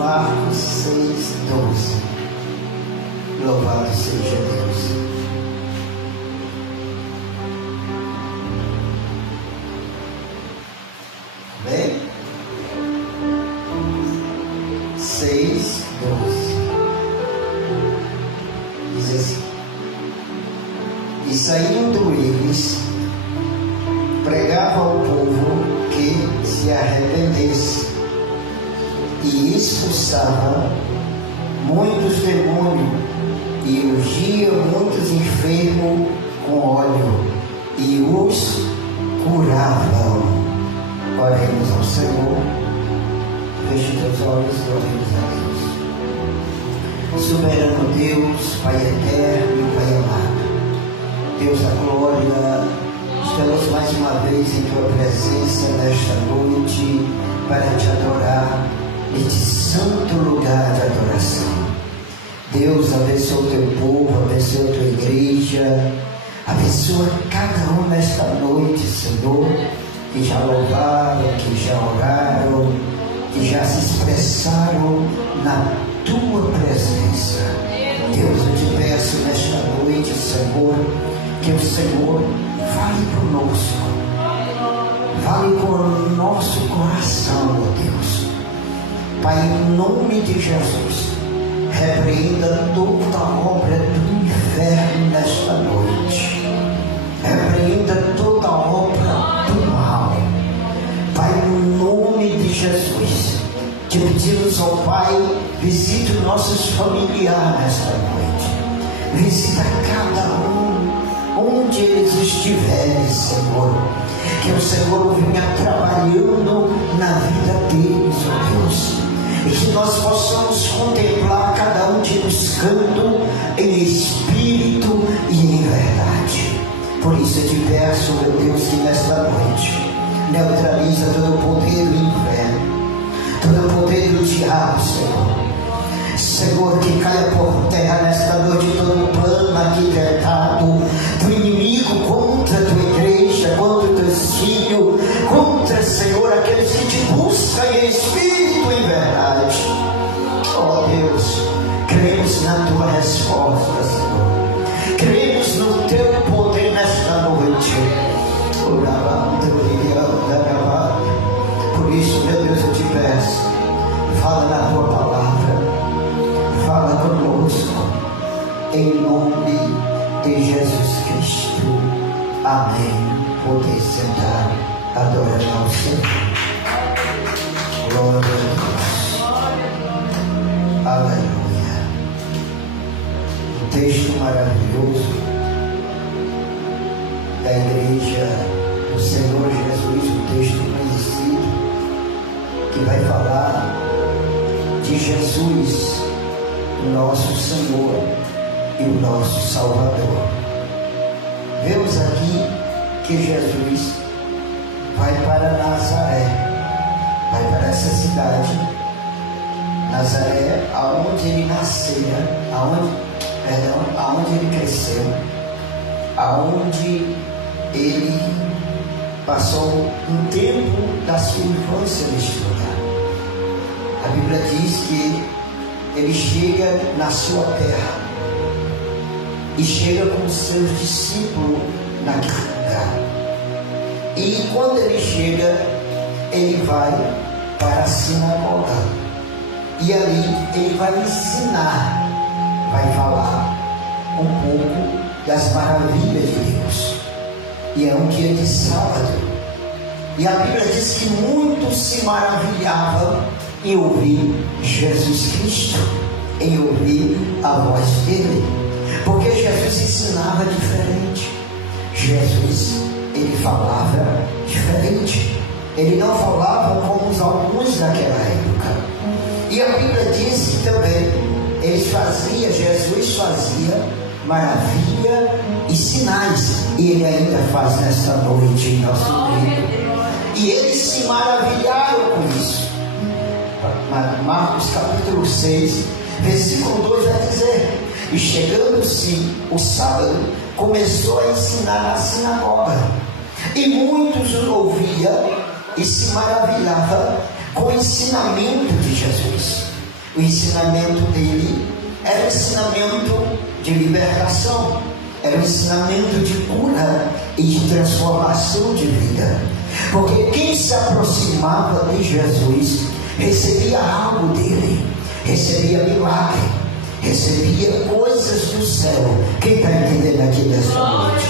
Marcos 6:12. Louvado seja Deus. Bem? 6:12. Diz assim: e saindo eles, pregava ao povo que se arrependesse, e expulsava muitos demônios, e ungia muitos enfermos com óleo, e os curavam. Oremos ao Senhor. Feche teus olhos e oremos a Deus. Soberano Deus, Pai eterno e Pai amado, Deus da glória, estamos mais uma vez em Tua presença nesta noite para Te adorar neste santo lugar de adoração. Deus, abençoa o Teu povo, abençoa a Tua igreja, abençoa cada um nesta noite, Senhor, que já louvaram, que já oraram, que já se expressaram na Tua presença. Deus, eu Te peço nesta noite, Senhor, que o Senhor fale conosco, fale com o nosso coração, ó Deus. Pai, em nome de Jesus, repreenda toda a obra do inferno nesta noite, repreenda toda a obra do mal. Pai, no nome de Jesus, te pedimos, ó Pai, visite os nossos familiares nesta noite, visita cada um onde eles estiverem, Senhor, que o Senhor venha trabalhando na vida deles, ó Deus, e que nós possamos contemplar cada um de buscando em espírito e em verdade. Por isso eu te peço, meu Deus, que nesta noite neutraliza todo o poder do inferno, todo o poder do diabo, Senhor. Senhor, que caia por terra nesta noite todo o plano arquitetado do inimigo contra a Tua igreja, contra os Teus filhos, contra, Senhor, aqueles que Te buscam em espírito e em verdade. Oh Deus, cremos na Tua resposta, Senhor, cremos no Teu poder nesta noite. Por isso, meu Deus, eu Te peço, fala na Tua palavra, fala conosco, em nome de Jesus Cristo. Amém. Poder sentar, adorando ao Senhor. Glória a Deus. Aleluia. Um texto maravilhoso da igreja do Senhor Jesus, um texto conhecido, que vai falar de Jesus, o nosso Senhor e o nosso Salvador. Vemos aqui que Jesus vai para Nazaré, vai para essa cidade, Nazaré, aonde ele nasceu, aonde ele cresceu, aonde ele passou um tempo da sua infância neste lugar. A Bíblia diz que ele chega na sua terra e chega com os seus discípulos naquele lugar. E quando ele chega, ele vai para a sinagoga. E ali ele vai ensinar, vai falar um pouco das maravilhas de Deus. E é um dia de sábado. E a Bíblia diz que muitos se maravilhavam em ouvir Jesus Cristo, em ouvir a voz dele, porque Jesus ensinava diferente. Jesus, ele falava diferente. Ele não falava como os alguns daquela época. E a Bíblia diz que também Jesus fazia maravilha e sinais, e ele ainda faz nesta noite em nosso meio. E eles se maravilharam com isso. Marcos capítulo 6, versículo 2 vai dizer: e chegando-se o sábado, começou a ensinar na sinagoga, e muitos o ouviam e se maravilhavam com o ensinamento de Jesus. O ensinamento dele era um ensinamento de libertação, era um ensinamento de cura e de transformação de vida. Porque quem se aproximava de Jesus recebia algo dele, recebia milagre, recebia coisas do céu. Quem está entendendo aqui nessa noite?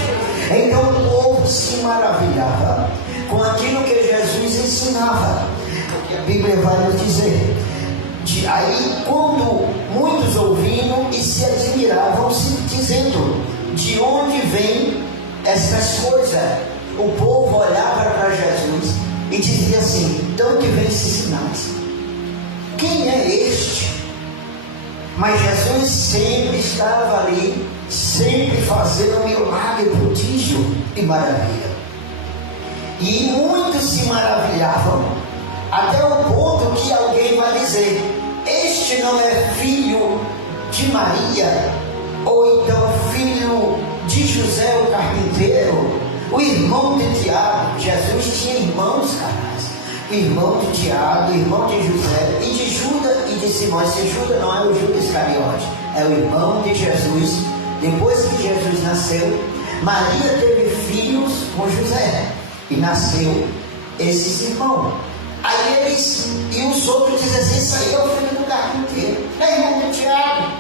Então o povo se maravilhava com aquilo que Jesus ensinava, porque a Bíblia vai nos dizer. Aí quando muitos ouviam e se admiravam, se dizendo: de onde vêm estas coisas? O povo olhava para Jesus e dizia assim: de onde vêm esses sinais? Quem é este? Mas Jesus sempre estava ali, sempre fazendo milagre, prodígio e maravilha. E muitos se maravilhavam, até o ponto que alguém vai dizer: este não é filho de Maria, ou então filho de José o carpinteiro, o irmão de Tiago? Jesus tinha irmãos, carnais, irmão de Tiago, irmão de José e de Judas e de Simão. Esse Judas não é o Judas Iscariote, é o irmão de Jesus. Depois que Jesus nasceu, Maria teve filhos com José e nasceu esses irmãos. Aí eles, e os outros dizem assim: isso aí é o filho do carpinteiro, é irmão de Tiago.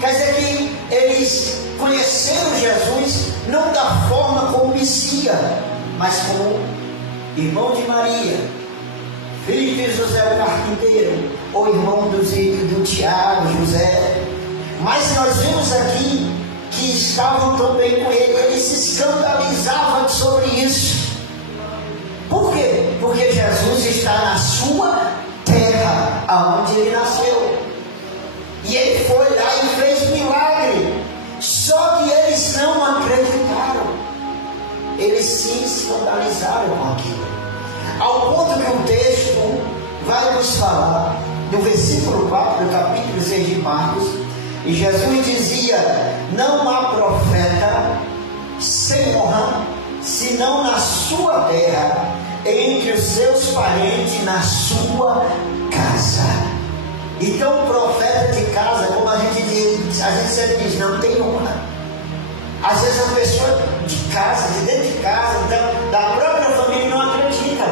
Quer dizer que eles conheceram Jesus não da forma como Messias, mas como irmão de Maria, filho de José o carpinteiro, ou irmão do Tiago, José. Mas nós vemos aqui que estavam também com ele, eles se escandalizavam sobre isso. Por quê? Porque Jesus está na sua terra, aonde ele nasceu. E ele foi lá e fez milagre. Só que eles não acreditaram. Eles se escandalizaram com aquilo. Ao ponto que o texto vai nos falar, no versículo 4 do capítulo 6 de Marcos, e Jesus dizia: não há profeta sem honra, senão na sua terra, entre os seus parentes, na sua casa. Então, profeta de casa, como a gente diz, a gente sempre diz, não tem honra. Às vezes a pessoa de casa, de dentro de casa, da própria família, não acredita.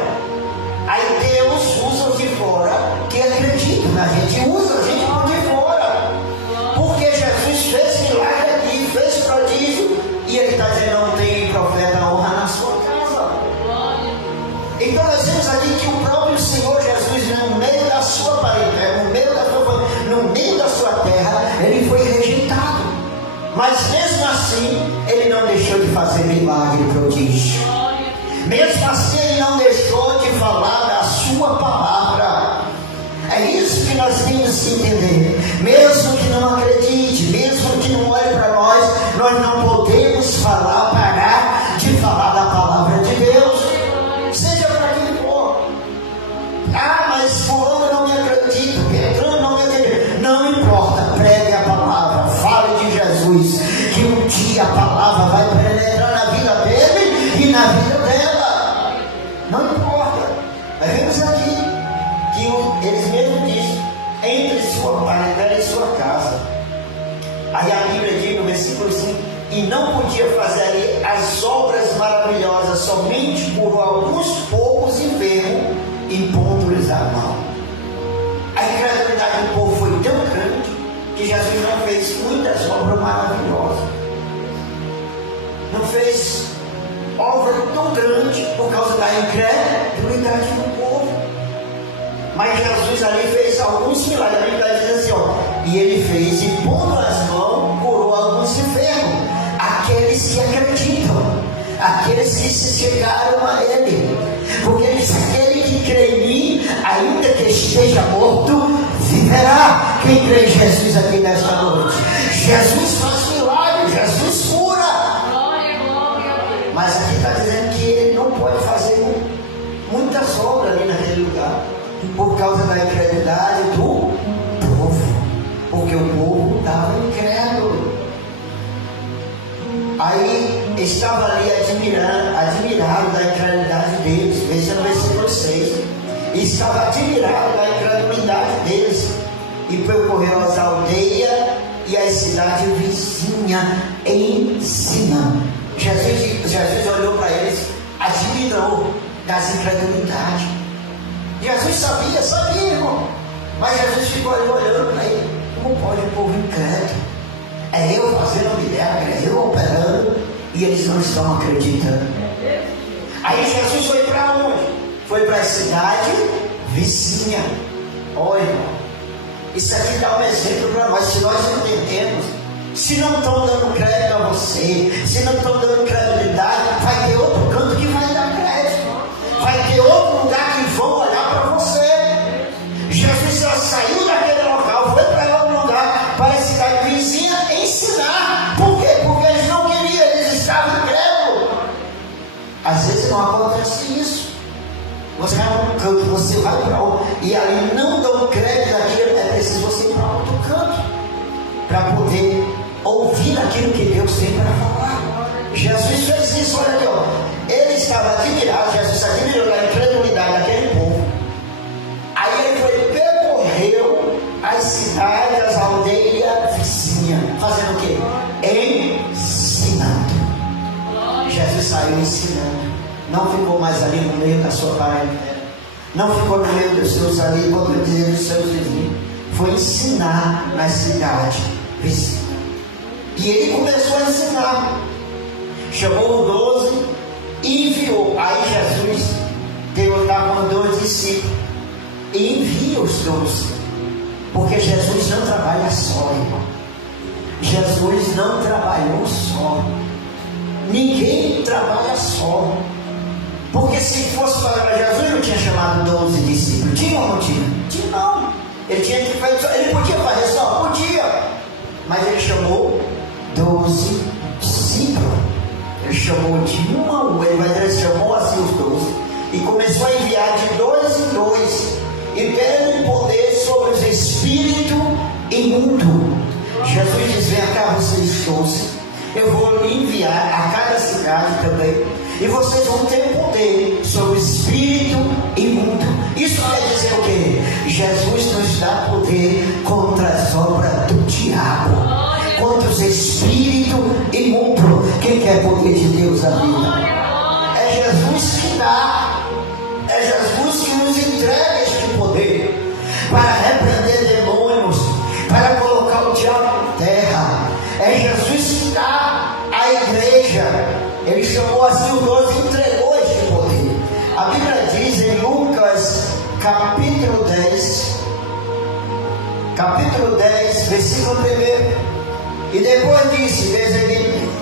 Aí Deus usa os de fora que acreditam. A gente usa a gente de fora, porque Jesus fez milagre aqui, fez prodígio, e ele está dizendo: não tem profeta honra na sua casa. Então nós vemos aqui que o próprio Senhor Jesus, no meio da sua parentela, no meio da sua família, no meio da sua terra, ele foi rejeitado. Mas mesmo assim, ele não deixou de fazer milagre e prodígio. Mesmo assim, ele não deixou de falar da sua palavra. É isso que nós temos que entender. Mesmo que não acredite, mesmo que não olhe para nós não podemos parar de falar da palavra de Deus. Seja para quem for. Ah, mas fulano não me acredita, Pedro não me acredita. Não importa, pregue a palavra, fale de Jesus, que um dia a palavra vai penetrar na vida dele e na vida dela. Não importa. Mas vemos aqui que eles mesmos dizem: entre sua parentela e sua casa. Aí a Bíblia diz no versículo 5: e não podia fazer ali as obras maravilhosas somente por alguns poucos enfermos, impondo-lhes a mão. A incredulidade do povo foi tão grande que Jesus não fez muitas obras maravilhosas, não fez obra tão grande por causa da incredulidade do povo. Mas Jesus ali fez alguns milagres. A Bíblia diz assim, e ele fez, e pondo as mãos, curou alguns enfermos, aqueles que acreditam, aqueles que se chegaram a ele. Porque ele disse: aquele que crê em mim, ainda que esteja morto, viverá. Quem crê em Jesus aqui nesta noite? Jesus faz milagre, Jesus cura. Mas aqui está dizendo que ele não pode fazer muitas obras ali naquele lugar, por causa da incredulidade do povo, porque o povo estava incrédulo. Aí estava ali admirado da incredulidade deles. Veja no versículo 6: estava admirado da incredulidade deles, e percorreu as aldeias e as cidades vizinhas, ensinando. Jesus olhou para eles, admirou das incredulidades. Jesus sabia, irmão. Mas Jesus ficou ali olhando para ele. Como pode o povo incrédulo? É eu fazendo milagre, é eu operando, e eles não estão acreditando. Aí Jesus foi para onde? Foi para a cidade vizinha. Olha, irmão, isso aqui dá um exemplo para nós. Se nós não entendemos, se não estão dando crédito a você, se não estão dando credibilidade, vai ter outro canto que vai dar crédito. Vai ter outro lugar que vão olhar para você. Jesus já saiu daquele local, foi para outro lugar, para a cidade vizinha ensinar. Por quê? Porque eles não queriam, eles estavam incrédulos. Às vezes não acontece isso. Você vai para um canto, você vai para outro, e ali não dão crédito àquilo, é preciso você ir para outro canto, para poder ouvir aquilo que Deus tem para falar. Jesus fez isso, olha aqui, ó. Ele estava admirado, Jesus admirou a incredulidade daquele povo. Aí ele foi, percorreu as cidades, as aldeias vizinhas, fazendo o quê? Ensinando. Jesus saiu ensinando. Não ficou mais ali no meio da sua parentela. Não ficou no meio dos seus ali, como dizer, dos seus vizinhos. Foi ensinar na cidade vizinha. E ele começou a ensinar. Chamou os 12 e enviou. Aí Jesus, Deus mandou os discípulos. E envia os 12. Porque Jesus não trabalha só, irmão. Jesus não trabalhou só. Ninguém trabalha só. Porque se fosse para Jesus, não tinha chamado 12 discípulos. Tinha ou não tinha? Tinha não. Ele podia fazer só? Podia. Mas ele chamou 12 discípulos. Ele chamou de uma a uma. Ele chamou assim os 12. E começou a enviar de 2 em 2. E dando poder sobre os espíritos imundos. Jesus diz: vem cá vocês 12. Eu vou lhe enviar a cada cidade também. E vocês vão ter poder sobre o espírito imundo. Isso quer dizer o quê? Jesus nos dá poder contra as obras do diabo, contra os espíritos imundos. Quem quer poder de Deus na vida? É Jesus que dá. É Jesus que nos entrega este poder para repreender demônios, para colocar o diabo em terra. É Jesus que dá à igreja. Ele chamou assim os 12 e entregou este poder. A Bíblia diz em Lucas capítulo 10, versículo 1. E depois disse: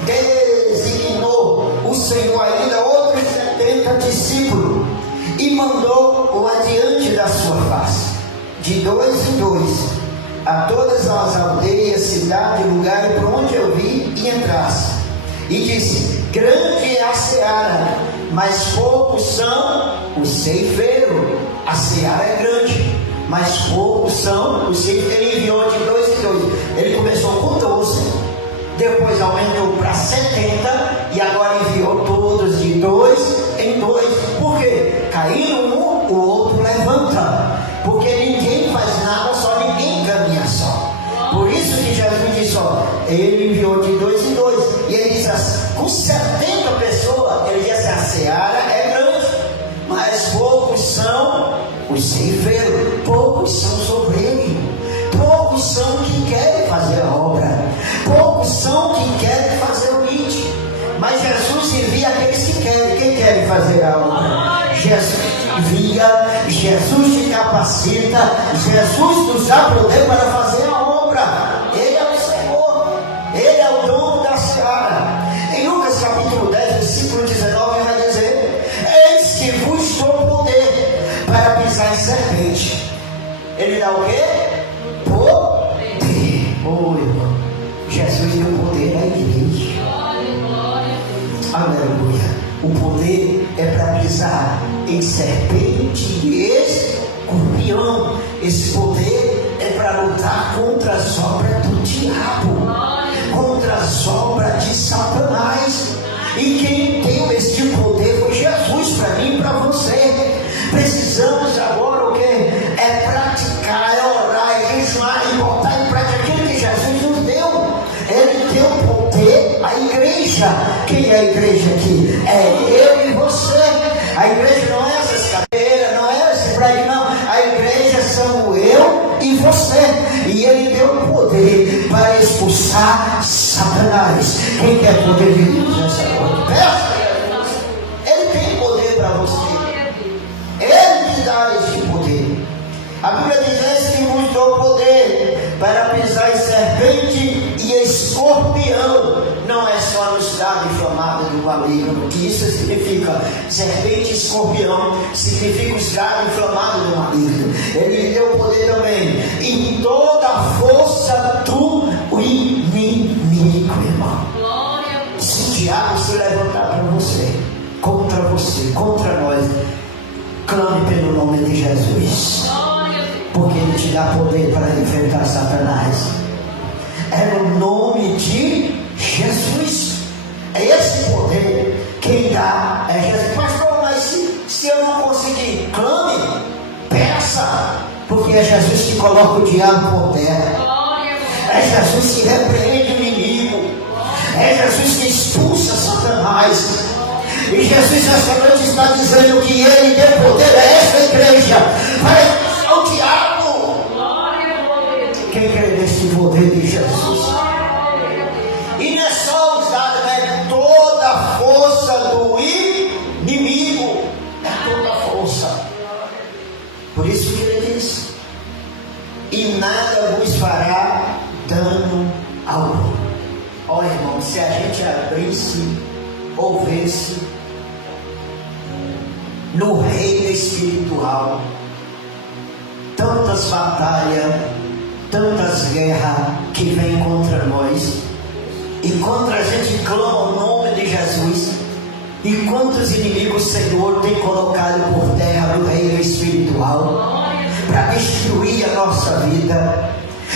designou o Senhor ainda outros 70 discípulos e mandou-o adiante da sua face, de 2 em 2, a todas as aldeias, cidades, lugares por onde eu vi e entrasse. E disse: grande é a seara, mas poucos são os ceifeiros. A seara é grande, mas poucos são os ceifeiros. Ele enviou de 2 em 2. Ele começou com 12, depois aumentou para 70 e agora enviou todos de 2 em 2. Por quê? Caindo um, o outro levanta. Porque ninguém faz nada só, ninguém caminha só. Por isso que Jesus disse: ó, ele enviou de 2 em 2. E ele disse assim, com 70 pessoas, ele disse: a seara é grande, mas poucos são os ceifeiros, poucos são os obreiros, poucos são que querem fazer a obra, poucos são que querem fazer o IT. Mas Jesus envia aqueles que querem. Quem quer fazer a obra? Jesus envia, Jesus te capacita, Jesus nos dá poder para fazer a obra. Ele é o Senhor, Ele é o dono da seara. Em Lucas capítulo 10, versículo 19, vai dizer: eis que vos dou poder para pisar em serpente. Ele dá o quê? Poder. Oh, irmão, Jesus deu poder à igreja. Aleluia. O poder é para pisar em serpente e escorpião. Esse poder é para lutar contra as obras do diabo, contra as obras de Satanás. E quem deu este poder foi Jesus para mim e para você. Precisamos agora o que? É praticar, é orar, é jejuar. afirmar e botar em prática aquilo que Jesus nos deu. Ele deu poder à igreja. Quem é a igreja aqui? É eu e você. A igreja não é essas cadeiras, não é esse prédio, não. A igreja são eu e você. E ele deu poder para expulsar Satanás. Quem quer poder de Deus nessa noite? Peça. Ele tem poder para você. Ele te dá esse poder. A Bíblia diz que nos deu poder para pisar em serpente e escorpião. Não é só nos dar inflamado do maligno. O que isso significa? Serpente e escorpião significa os dados inflamados do maligno. Ele deu poder também em toda a força do inimigo, irmão. Se o diabo se levantar para você, contra nós, clame pelo nome de Jesus, porque ele te dá poder para enfrentar Satanás. É no nome de Jesus. É esse poder. Quem dá é Jesus. Pastor, mas se eu não conseguir, clame, peça, porque é Jesus que coloca o diabo por terra. É Jesus que repreende o inimigo. É Jesus que expulsa Satanás. E Jesus nessa noite está dizendo que ele deu poder a esta igreja para expulsar o diabo. Quem crê nesse poder de Jesus? E não é só os dados, é toda a força do inimigo. É toda a força. Por isso que ele diz: e nada vos fará dano algum. Olha, irmão, se a gente abrisse, ouvisse no reino espiritual, tantas batalhas, tantas guerras que vêm contra nós, e contra a gente clama o nome de Jesus, e quantos inimigos o Senhor tem colocado por terra no reino espiritual para destruir a nossa vida.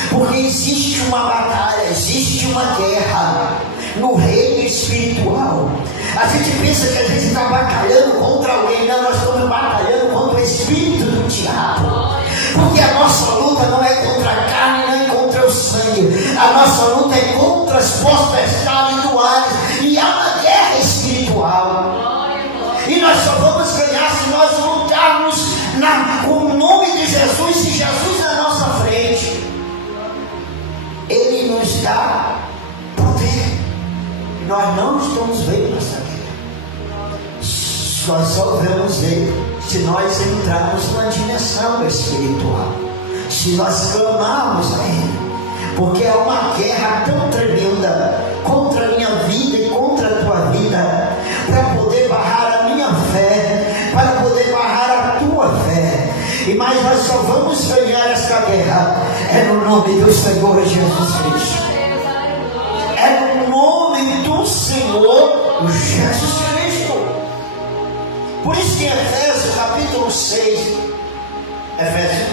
Porque existe uma batalha, existe uma guerra no reino espiritual. A gente pensa que a gente está batalhando contra alguém. Não, nós estamos batalhando contra o espírito do diabo. Porque a nossa luta não é contra a carne, nem contra o sangue. A nossa luta é contra as potestades do ar. E há uma guerra espiritual. E nós só vamos ganhar se nós lutarmos com o nome de Jesus, se Jesus na nossa frente. Ele nos dá poder. Nós não estamos vendo essa guerra. Nós só vamos ver se nós entrarmos na dimensão espiritual, se nós clamarmos a Ele. Porque é uma guerra tão tremenda contra a minha vida e contra a tua vida, para poder barrar a minha fé, para poder barrar a tua fé. Mas nós só vamos ganhar esta guerra no nome do Senhor Jesus Cristo. É no nome do Senhor Jesus Cristo. Por isso que em Efésios capítulo 6, Efésios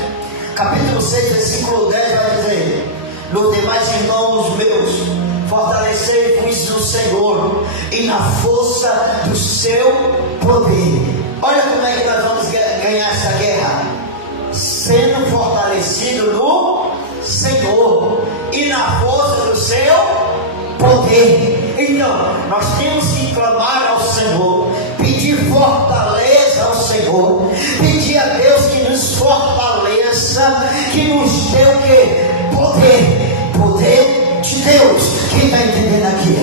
capítulo 6, versículo 10 vai dizer: nos demais irmãos meus, fortalecei-vos no Senhor e na força do seu poder. Olha como é que nós vamos ganhar essa guerra: sendo fortalecido no Senhor e na força do seu poder. Então, nós temos que clamar ao Senhor, pedir fortaleza ao Senhor, pedir a Deus que nos fortaleça, que nos dê o que? Poder de Deus. Quem está entendendo aqui?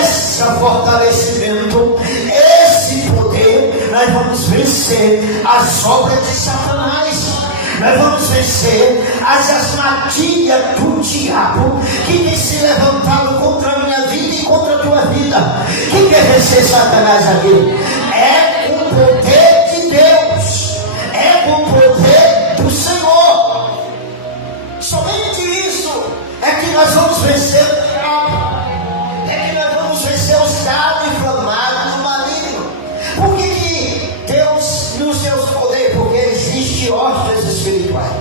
Esse fortalecimento, esse poder, nós vamos vencer as obras de Satanás. Nós vamos vencer as armadilhas do diabo que tem se levantado contra a minha vida e contra a tua vida. Quem quer vencer Satanás aqui? É com o poder de Deus, é com o poder do Senhor. Somente isso é que nós vamos vencer o diabo, é que nós vamos vencer o estado inflamado do maligno. Por que Deus nos deu poder? Porque existe hostes espirituais,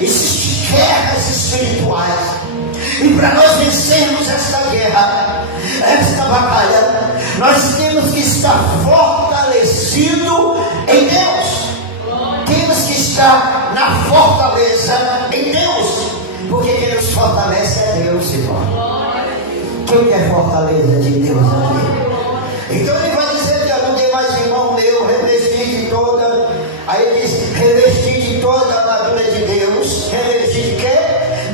existem guerras espirituais, e para nós vencermos esta guerra, esta batalha, nós temos que estar fortalecidos em Deus, temos que estar na fortaleza em Deus. fortalece é Deus, irmão. Quem quer fortaleza de Deus aqui? Então ele vai dizer que eu não dei mais irmão meu, revesti de toda. Aí ele diz, revesti de toda a armadura de Deus. Revesti de quê?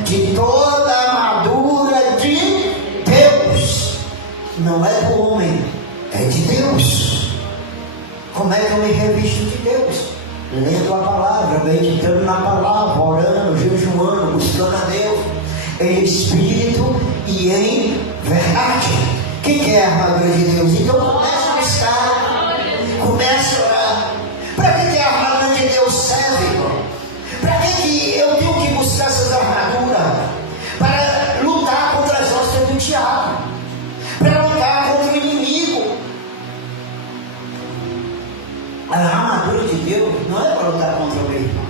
De toda a armadura de Deus. Não é do homem, é de Deus. Como é que eu me revisto de Deus? Lendo a palavra, meditando na palavra, orando, jejuando, buscando a Deus em espírito e em verdade. Quem quer a armadura de Deus? Então comece a buscar, comece a orar. Para que a armadura de Deus serve, irmão? Para que eu tenho que buscar essas armaduras? Para lutar contra as hostas do diabo, para lutar contra o inimigo. A armadura de Deus não é para lutar contra o meu irmão,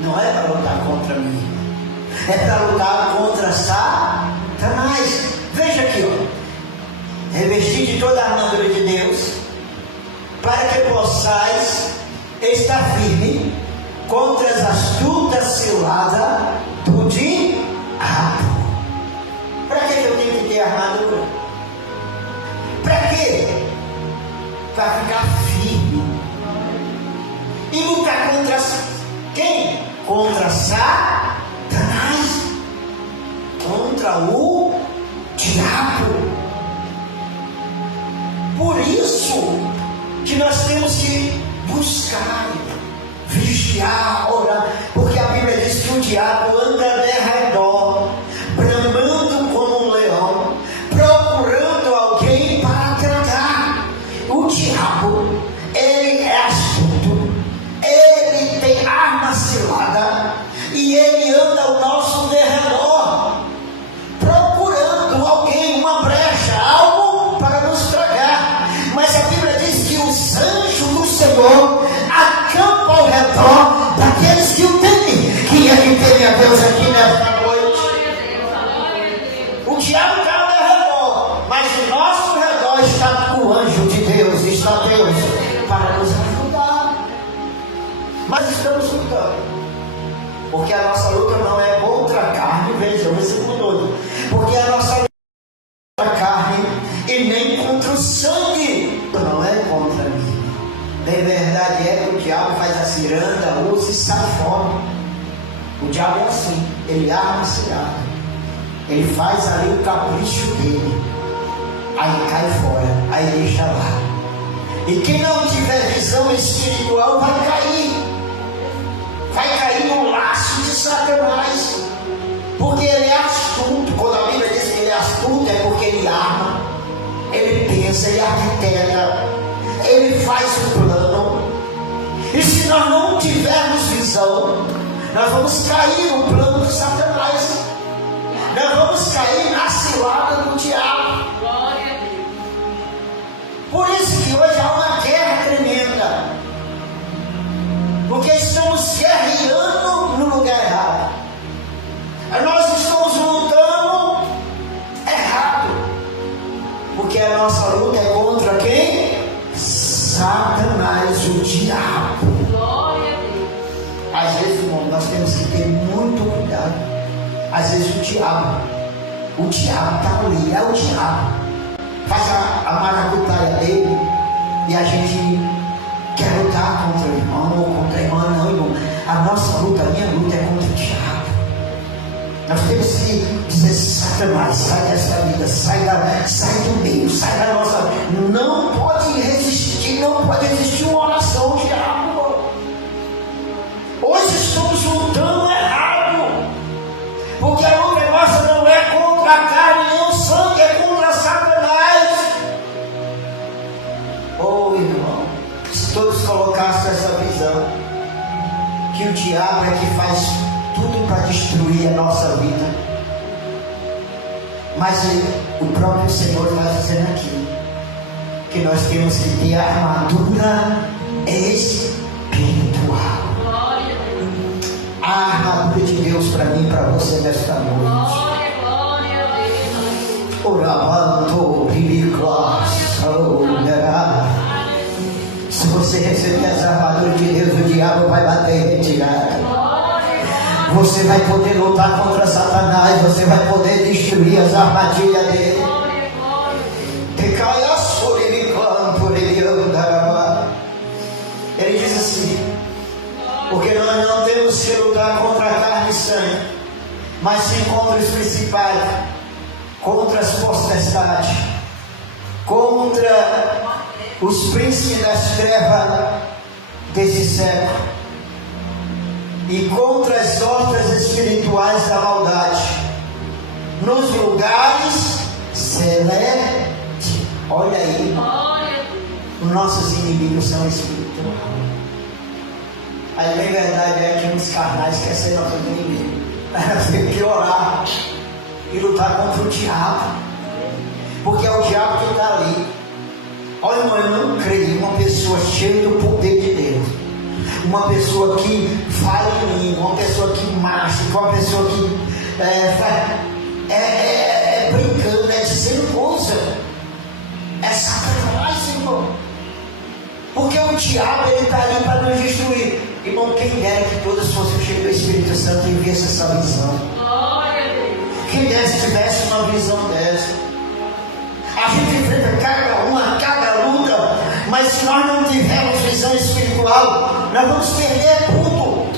não é para lutar contra mim, é para lutar contra Satanás. Veja aqui, ó, revestir de toda a armadura de Deus, para que possais estar firme contra as astutas ciladas do diabo. Para que eu tenho que ter armadura? Para quê? Para ficar firme e lutar contra quem? Contra Satanás, contra o diabo. Por isso que nós temos que buscar, vigiar, orar, porque a Bíblia diz que o diabo anda de redor, bramando como um leão, procurando alguém para tratar. O diabo, ele é astuto, ele tem arma cilada e ele anda ao nosso derredor, procurando alguém, uma brecha, algo para nos tragar. Mas a Bíblia diz que os anjos do Senhor acampam ao redor daqueles que o temem. Quem é que teme a Deus aqui nesta noite? O diabo está ao redor, mas em nosso redor está o anjo de Deus, está Deus para nos ajudar. Mas estamos lutando, porque a nossa luta não é contra a carne. Veja o versículo 12, porque a nossa luta não é contra a carne e nem contra o sangue, não é contra mim. De verdade é que o diabo faz a ciranda, usa e sai fora. O diabo é assim, ele arma a ciranda, ele faz ali o capricho dele, aí cai fora, aí deixa lá. E quem não tiver visão espiritual vai cair no laço de Satanás, porque ele é astuto. Quando a Bíblia diz que ele é astuto, é porque ele arma, ele pensa, ele arquiteta, ele faz o plano. E se nós não tivermos visão, nós vamos cair no plano de Satanás, nós vamos cair na cilada do diabo. Por isso que hoje há uma guerra tremenda, porque estamos guerreando no lugar errado. Nós estamos lutando errado, porque a nossa luta é contra quem? Satanás, o diabo. Às vezes, irmão, nós temos que ter muito cuidado. Às vezes o diabo está ali, é o diabo, faz a maracutaia dele, e a gente quer lutar contra o irmão ou contra a irmã. Não, irmão, a nossa luta, a minha luta é contra o diabo. Nós temos que dizer: Satanás, sai dessa vida, sai do meio, sai da nossa vida. Não pode resistir, não pode existir uma oração, diabo. Hoje estamos lutando errado, porque a luta nossa não é contra a carne nem o sangue, é contra Satanás. Oh, irmão, se todos colocassem essa visão, que o diabo é que faz tudo para destruir a nossa vida, mas o próprio Senhor está dizendo aqui que nós temos que ter a armadura espiritual. A armadura de Deus para mim e para você nesta noite. Se você receber as armaduras de Deus, o diabo vai bater em retirada. você vai poder lutar contra Satanás, você vai poder destruir as armadilhas dele. Ele diz assim: porque nós não temos que lutar contra a carne e sangue, mas sim contra os principados, contra as potestades, contra os príncipes das trevas desse século e contra as hortas espirituais da maldade nos lugares celestes. Olha aí, os nossos inimigos são espirituais. A verdade é que os carnais querem ser nossos inimigos. Nós temos que orar e lutar contra o diabo, porque é o diabo que está ali. Olha, irmão, eu não creio em uma pessoa cheia do poder de Deus, uma pessoa que fala em língua, uma pessoa que marcha, uma pessoa que brincando, dizendo coisa. É Satanás, irmão. Porque o diabo está ali para nos destruir. Irmão, quem dera que todos fossem cheios do Espírito Santo e vissem essa visão. Quem dera se tivesse uma visão dessa. A gente enfrenta cada luta, mas se nós não tivermos visão espiritual, nós vamos perder tudo.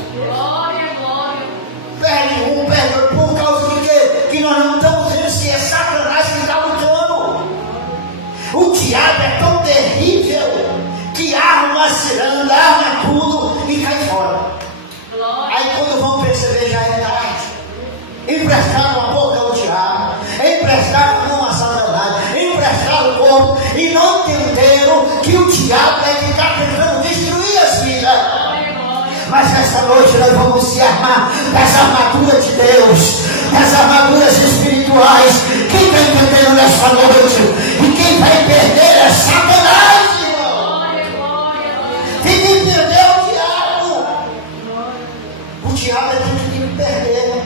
Perde um, perde outro, por causa de quê? Que nós não estamos vendo se é Satanás que está lutando. O diabo é tão terrível que arma a ciranda, arma tudo e cai fora. Aí quando vão perceber, já é tarde. Emprestaram a boca ao diabo, emprestaram a mão a Satanás, emprestaram o corpo e não entenderam que o diabo é que está tentando destruir as vidas. Mas nesta noite nós vamos se armar das armaduras de Deus, das armaduras espirituais. Quem está entendendo nesta noite? E quem vai perder é Satanás, irmão. Quem vai perder é o diabo. O diabo é quem tem que perder.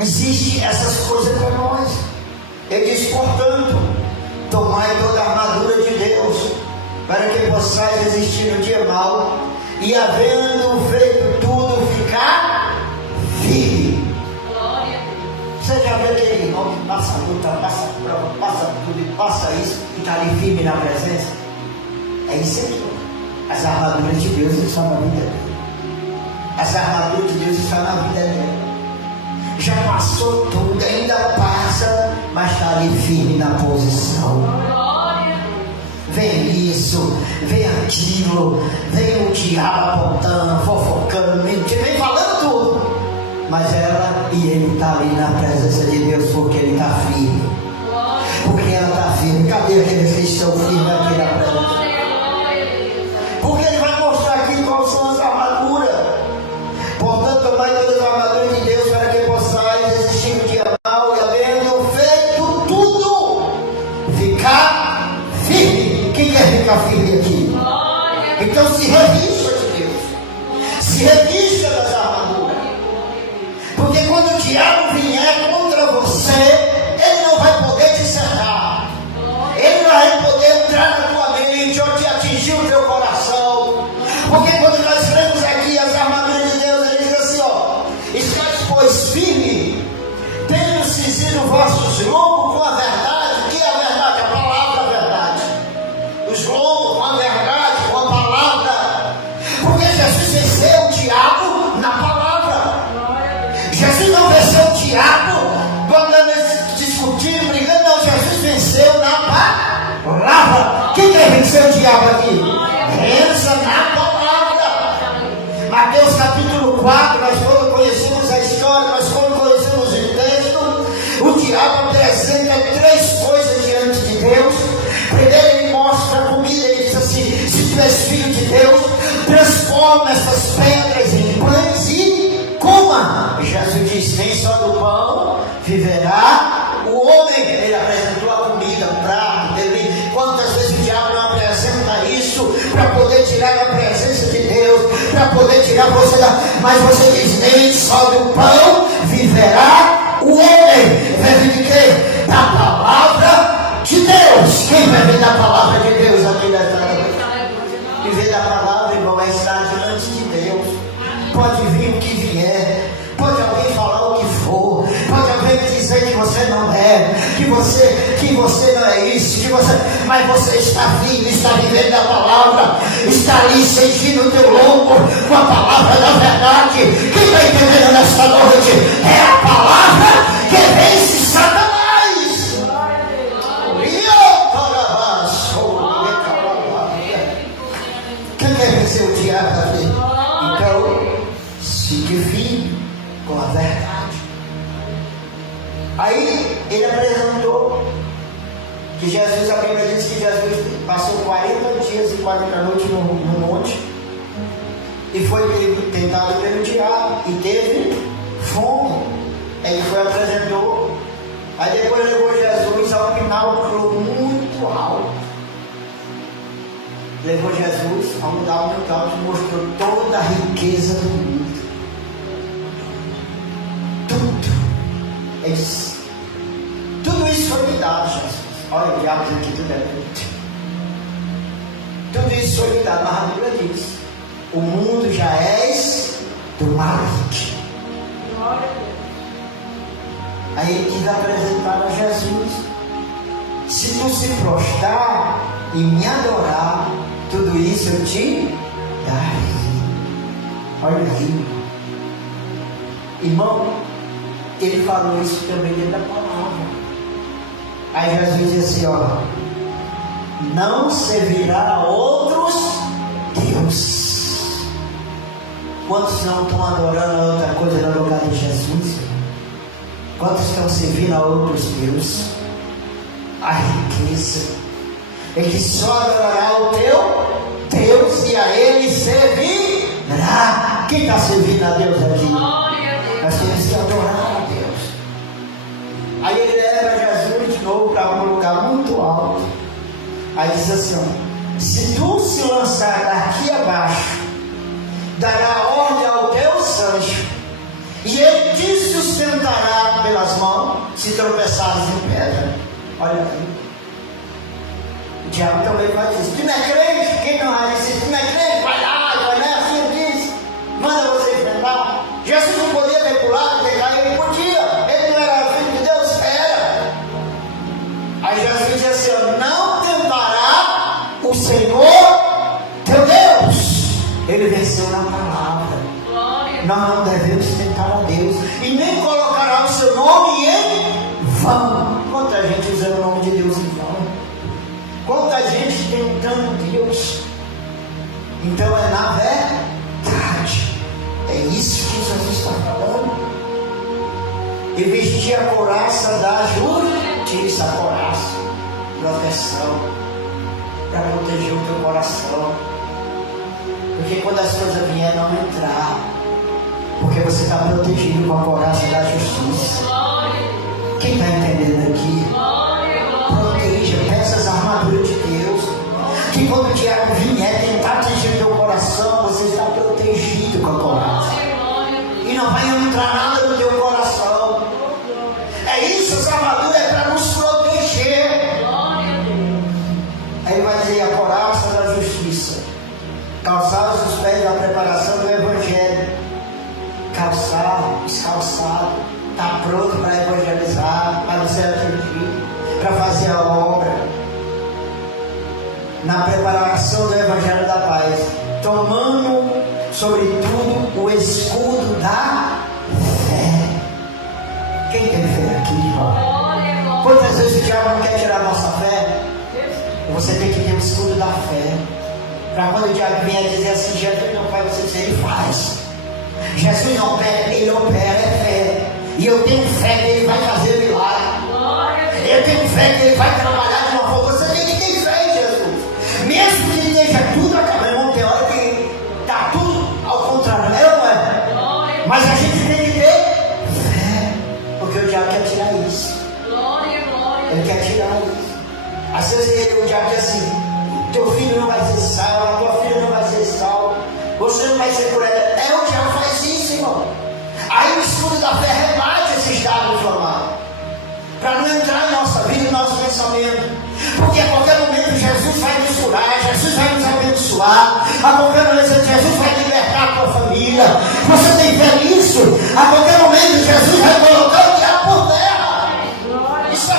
Existem essas coisas para nós. Ele diz, portanto, tomai toda a armadura de Deus, para que possais resistir no dia mau, e havendo feito tudo, ficar firme. Você já vê aquele irmão que passa luta, passa prova, passa tudo e passa isso, e está ali firme na presença? É isso aqui. As armaduras de Deus estão na vida dele. As armaduras de Deus estão na vida dele. Já passou tudo, ainda passa, mas está ali firme na posição. Vem isso, vem aquilo, vem o diabo apontando, fofocando, mentindo, vem falando tudo. Mas ela e ele está ali na presença de Deus, porque ele está firme. Porque ela está firme. Cadê aqueles que estão firmes aqui na presença? Porque ele vai mostrar aqui quais são as armaduras. Portanto, tomai todas as armaduras de Deus, para que possais resistir no dia mau, e havendo feito tudo, ficar firme. Quem quer ficar firme aqui? Então se revista de Deus, se revista das armaduras, porque quando o diabo vier contra você, ele não vai poder te cercar, ele não vai poder entrar na tua mente ou te atingir o teu coração. Porque quando nós lemos aqui as armaduras de Deus, ele diz assim, estáis pois firme, tendo cingido vossos lombos com a verdade. Que é a verdade? A palavra é a verdade. Os lombos com a verdade, com a palavra. Porque Jesus venceu o diabo na palavra. Jesus não venceu o diabo quando nós discutimos, brigando. Não, Jesus venceu na palavra. Quem quer vencer o diabo aqui? Vença na palavra. Mateus capítulo 4, nós quando conhecemos a história, nós quando conhecemos o texto, o diabo apresenta três coisas diante de Deus. Primeiro ele mostra a comida, ele diz assim, se tu és filho de Deus, transforma essas pedras em pães e coma. Jesus diz, nem só do pão viverá o homem. Ele apresentou a comida, o prato, quantas vezes o diabo não apresenta isso para poder tirar a presença de Deus, para poder tirar você da... Mas você diz, nem só do pão viverá o homem. Vive de quê? Da palavra de Deus. Quem vai ver da palavra de Deus aqui nessa noite? Viver da palavra, irmão, é estar diante de Deus. Pode vir o que vier. é, que você não é isso, mas você está vivo, está vivendo a palavra, está ali sentindo o teu lombo com a palavra da verdade. Quem está entendendo nesta noite? É a palavra que vence Satanás. Quem quer vencer o diabo? Então, fique firme com a verdade. Aí ele apresentou que Jesus, a Bíblia diz que Jesus passou 40 dias e 40 noites no monte e foi tentado pelo diabo e teve fome. Aí ele foi apresentou. Aí depois levou Jesus ao final, falou muito alto. Levou Jesus a um lugar muito alto e mostrou toda a riqueza do mundo. Tudo. Ele disse, tudo isso foi me dado, Jesus. Olha o diabo aqui, tudo é muito. Tudo isso foi me dado, mas a Bíblia diz, o mundo já és do maligno. Aí ele quis apresentar a Jesus. Se tu se prostrar e me adorar, tudo isso eu te darei. Olha aí, irmão, ele falou isso também dentro da palavra. Aí Jesus disse assim, ó, não servirá a outros deuses. Quantos não estão adorando a outra coisa no lugar de Jesus? Quantos estão servindo a outros deuses? A riqueza. Ele só adorará o teu Deus e a ele servirá. Quem está servindo a Deus aqui? Nós temos que adorar a Deus. Aí ele leva Jesus de novo para um lugar muito alto. Aí diz assim, ó, se tu se lançar daqui abaixo, dará ordem ao teu anjo, e ele te sustentará pelas mãos, se tropeçares em pedra. Olha aqui. O diabo também faz isso. Tu não é crente? Quem não é isso? Tu não é crente? Vai lá, vai lá, assim eu disse. Manda você enfrentar. Jesus não podia ter pulado, ter caído, ele podia. Ele não era filho de Deus? Era. Aí Jesus diz assim, não tentará o Senhor teu Deus. Ele venceu na palavra. Nós não devemos tentar a Deus. E nem colocará o seu nome em vão. Quanta gente usa o nome de Deus em vão. Quanta gente tentando Deus. Então é na verdade. É isso que Jesus está falando. E vestir a couraça da justiça. A couraça, proteção, para proteger o teu coração. Porque quando as coisas vierem, não entrar. Porque você está protegido com a couraça da justiça. Quem está entendendo aqui? Proteja, peça as armaduras de Deus. Que quando o diabo vier tentar atingir o teu coração, você está protegido com a couraça. E não vai entrar nada no teu coração. É isso, essa armadura é para nos proteger. Aí vai dizer a couraça da justiça. Calçados os pés da preparação do Evangelho. Calçado, descalçado, está pronto para evangelizar, para ser atendido, para fazer a obra. Na preparação do Evangelho da Paz, tomando sobretudo o escudo da fé. Quem tem fé aqui, irmão? Quantas vezes o diabo não quer tirar a nossa fé? Você tem que ter o escudo da fé, para quando o diabo vier dizer assim, Jesus não faz, você dizer, ele faz. Jesus não opera, ele opera, é fé. E eu tenho fé que ele vai fazer milagre. Eu tenho fé que ele vai trabalhar de uma forma. Você tem que ter fé em Jesus. Mesmo que esteja tudo acabando, tem hora que está tudo ao contrário, não é? Mas a gente tem que ter fé. Porque o diabo quer tirar isso. Ele quer tirar isso. Às vezes o diabo diz assim, teu filho não vai ser salvo, a tua filha não vai ser salva, você não vai ser curada. É, o diabo faz isso, irmão. Aí o escudo da fé rebate esses dados formados, para não entrar em nossa vida e nosso pensamento. Porque a qualquer momento Jesus vai nos curar, Jesus vai nos abençoar, a qualquer momento Jesus vai libertar a tua família. Você tem fé nisso? A qualquer momento Jesus vai colocar o diabo por terra. Isso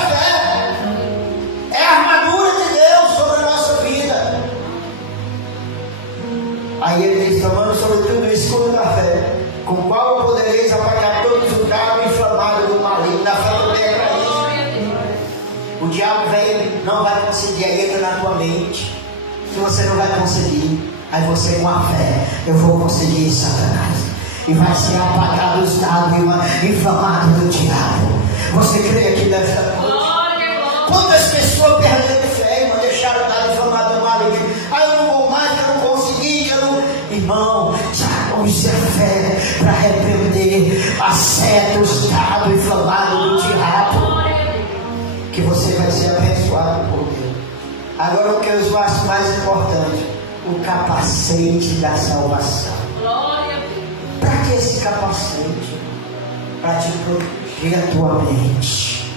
conseguir, aí entra na tua mente que você não vai conseguir. Aí você, com a fé, eu vou conseguir, Satanás, e vai ser apagado o estado inflamado do diabo. Você crê aqui nessa noite? Quantas pessoas perderam fé, irmão, deixaram o estado inflamado do maligno? Ah, eu não vou mais, eu não consegui, eu não... Irmão, já use a fé para repreender a seta, o estado inflamado do diabo, que você vai ser abençoado por Deus. Agora o que eu acho mais importante, o capacete da salvação. Para que esse capacete? Para te proteger a tua mente.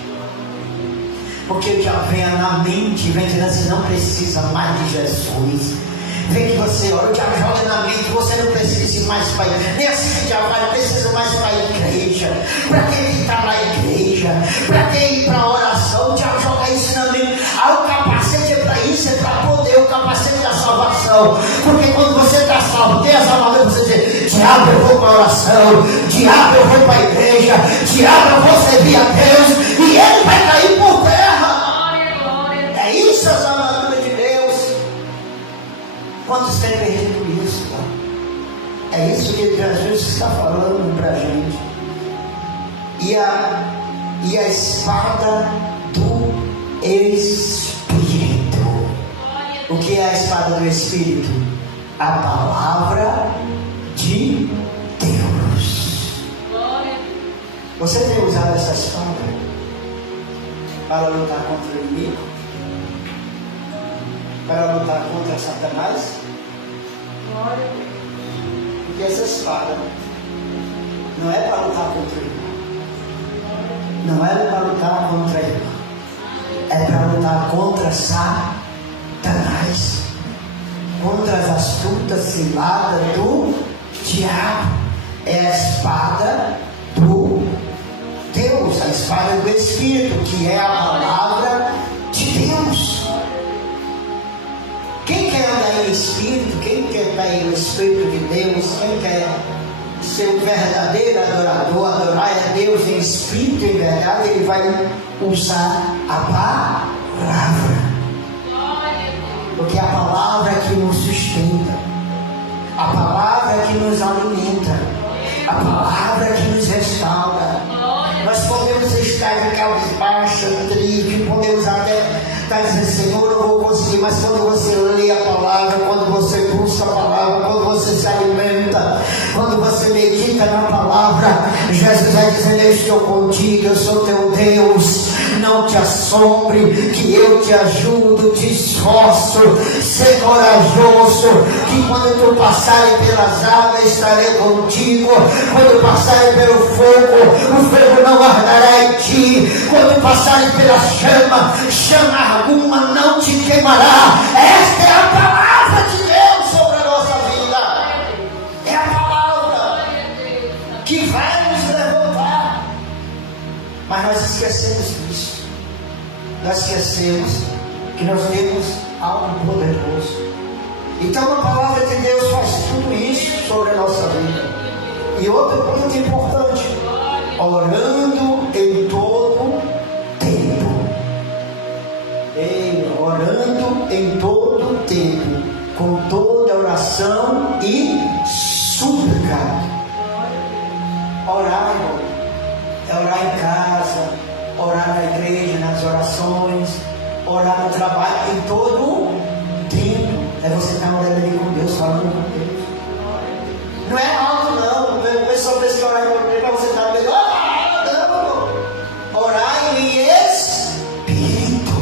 Porque já vem na mente, vem dizendo assim, não precisa mais de Jesus. Vem que você olha, já joga na mente, você não precisa ir mais para a igreja. Nem assim que já vai, não precisa mais para a igreja. Para que ficar na igreja? Para que ir para a oração? Já joga isso na mente. Ah, o capacete é para isso, é para poder, o capacete da salvação. Porque quando você está salvo, tem essa maneira de você dizer, diabo, eu vou para a oração, diabo, eu vou para a igreja, diabo, eu vou servir a Deus, e ele vai cair por terra. É isso essa armadura de Deus. Quantos têm perdido isso? Tá? É isso que Jesus está falando para a gente. E a espada do Espírito. O que é a espada do Espírito? A palavra de Deus. Você tem usado essa espada para lutar contra o inimigo? Para lutar contra Satanás? Porque essa espada não é para lutar contra o irmão. Não é para lutar contra ele. É para lutar contra Satanás. Contra as astutas ciladas do diabo. É a espada do Deus. A espada do Espírito, que é a palavra de Deus. Quem quer andar em Espírito, quem quer estar em Espírito de Deus, quem quer ser um verdadeiro adorador, adorar a Deus em Espírito e em verdade, ele vai usar a palavra. Porque a palavra é que nos sustenta, a palavra é que nos alimenta, a palavra é que nos restaura. Nós podemos estar de cabisbaixa, triste, podemos até estar dizendo, Senhor, eu vou conseguir, mas quando você lê a palavra, quando você busca a palavra, quando você se alimenta, quando você medita na palavra, Jesus vai dizendo, eu estou contigo, eu sou teu Deus, não te assombre, que eu te ajudo, te esforço, ser corajoso, que quando tu passares pelas águas, estarei contigo, quando passares pelo fogo, o fogo não arderá em ti, quando passares pela chama, chama alguma não te queimará. Esta é a palavra de Deus sobre a nossa vida. É a palavra que vai nos levantar. Mas nós esquecemos disso. Nós esquecemos que nós temos algo poderoso. Então a palavra de Deus faz tudo isso sobre a nossa vida. E outro ponto importante, orando em todo tempo. Orando em todo tempo, com toda oração e súplica. Orar, irmão, é orar em casa, orar na igreja, nas orações, orar no trabalho, em todo tempo. É você estar orando com Deus, falando com Deus. Não é algo não, o pessoal pensa que orar em igreja para você estar melhor. Não, orar em Espírito.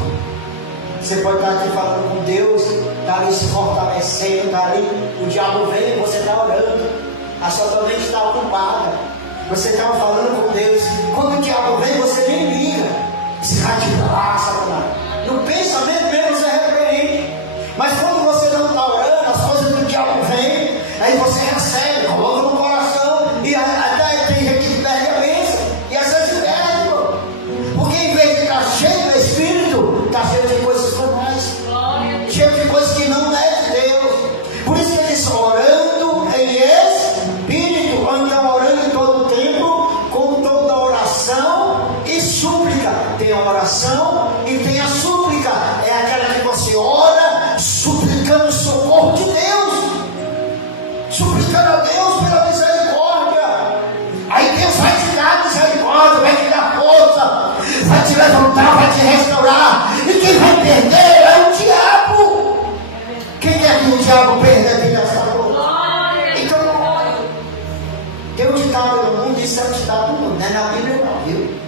Você pode estar aqui falando com Deus, está ali se fortalecendo, está ali, o diabo vem e você está orando, a sua mente está ocupada, você estava falando com Deus, quando o diabo vem você nem liga, se radicula lá, Satanás, no pensamento mesmo você repreende, mas quando você não está orando, as coisas do diabo vêm, aí você recebe, coloca no coração, e até tem gente que perde a bênção, e às vezes perde, irmão. Porque em vez de estar cheio do Espírito, está cheio de coisas normais, cheio de coisas que não é de Deus. Por isso que ele diz, orando em Espírito, ou então orando em todo o tempo, com toda oração e súplica. Tem a oração e tem a súplica, é aquela que você perdeu é o diabo. Quem é que o diabo perdeu aqui nessa noite? Então, tem um ditado no mundo, isso é um ditado no mundo, não é na Bíblia não, viu?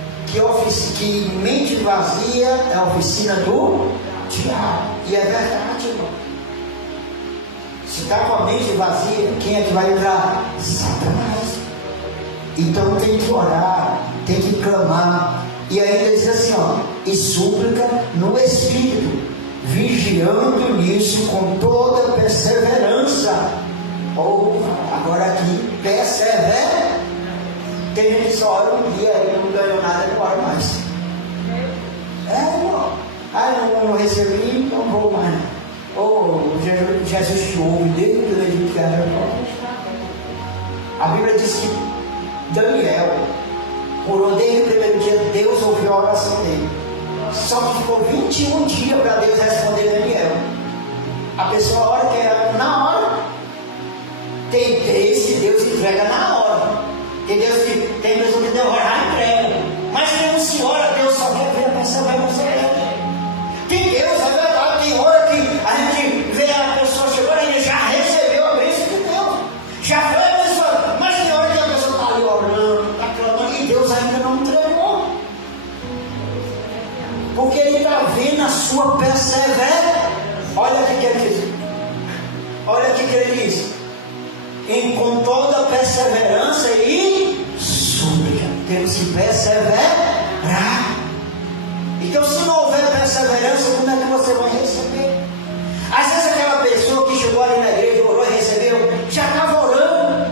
Que mente vazia é a oficina do diabo. E é verdade, irmão. Se está com a mente vazia, quem é que vai entrar? Satanás. Então tem que orar, tem que clamar. E ainda diz assim, ó, e súplica no Espírito, vigiando nisso com toda perseverança. Ou, agora aqui, persevera. Tem gente que só ora um dia e não ganhou nada, não ora mais. Irmão. Não recebi, não vou mais. Jesus te ouve desde que ele era. A Bíblia diz que Daniel orou desde o primeiro dia, Deus ouviu a oração dele. Só que ficou 21 dias para Deus responder Daniel. A pessoa ora que era na hora. Tem esse Deus entrega na hora. Tem Deus que demorar entrega. Mas tem um senhor, Deus só quer ver a pessoa vai conseguir. Tem Deus, é verdade, tem hora que a gente vê a pessoa chegando e já recebeu a bênção de Deus. Já foi abençoada. Mas tem hora que a pessoa está ali orando, está clamando e Deus ainda não entregou. Porque Ele está vendo a sua perseverança. Olha o que Ele diz. Olha o que Ele diz. Com toda perseverança e súplica. Temos que perseverar. Então, se não houver perseverança, como é que você vai receber? Às vezes, aquela pessoa que chegou ali na igreja, orou e recebeu, já estava orando,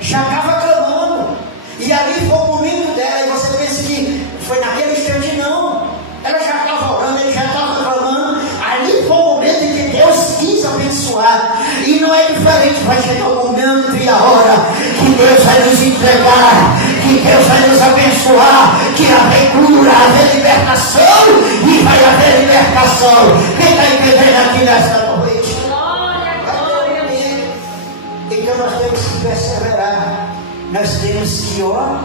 já estava clamando, e ali foi o momento dela, e você pensa que foi naquele instante, não. Ela já estava orando, ele já estava clamando, ali foi o momento em que Deus quis abençoar. E não é diferente, vai chegar o momento e a hora que Deus vai nos entregar, que Deus vai nos abençoar, que haver cura, haver libertação, e vai haver libertação. Quem está entendendo aqui nesta noite? Então nós temos que perseverar, nós temos que orar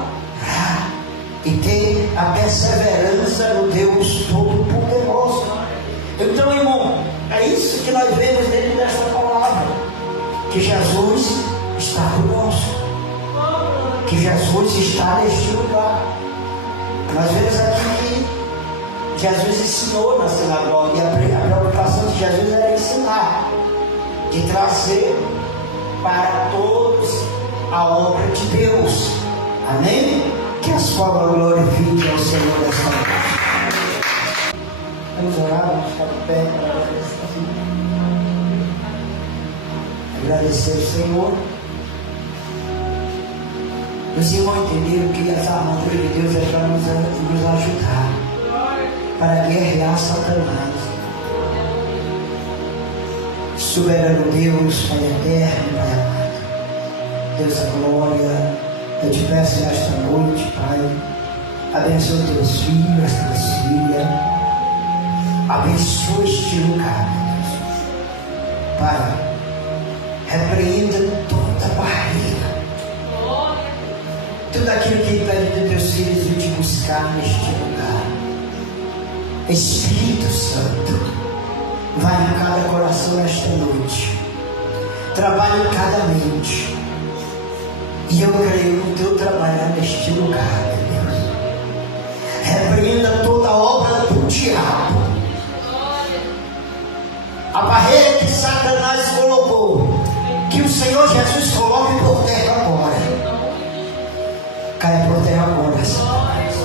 e ter a perseverança no Deus Todo-Poderoso. Então, irmão, é isso que nós vemos dentro desta palavra, que Jesus está conosco, que Jesus está neste lugar. Nós vemos aqui que Jesus ensinou na sinagoga, e a preocupação de Jesus era ensinar, de trazer para todos a obra de Deus. Amém? Que a sua glorifique ao Senhor dessa noite. Vamos orar, vamos ficar de pé para agradecer ao Senhor. Os irmãos entenderam que essa armadura de Deus é para nos ajudar, para guerrear Satanás. Soberano Deus, Pai eterno, Pai amado, Deus da glória, eu te peço nesta noite, Pai, abençoa teus filhos, tuas filhas, abençoa este lugar, Deus. Pai, repreenda toda barreira, tudo aquilo que impede de teus filhos de te buscar neste lugar. Espírito Santo, vai em cada coração nesta noite, trabalha em cada mente, e eu creio no teu trabalhar neste lugar, meu Deus. Repreenda toda a obra do diabo, a barreira que Satanás colocou, que o Senhor Jesus coloque por terra agora. Caia por terra agora, Satanás,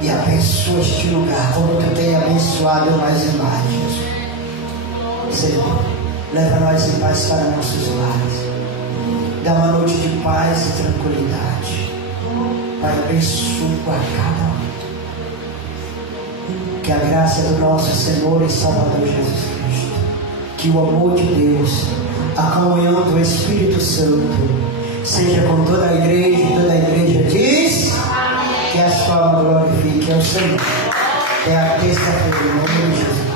e abençoa este lugar como tu tem abençoado mais e mais, Jesus. Senhor, leva nós em paz para nossos lares, dá uma noite de paz e tranquilidade. Pai, abençoa cada um. Que a graça do nosso Senhor e Salvador Jesus Cristo, que o amor de Deus, a comunhão do Espírito Santo seja com toda a igreja, e toda a igreja diz que a sua glorifique ao Senhor. Até a terça-feira, em nome de Jesus.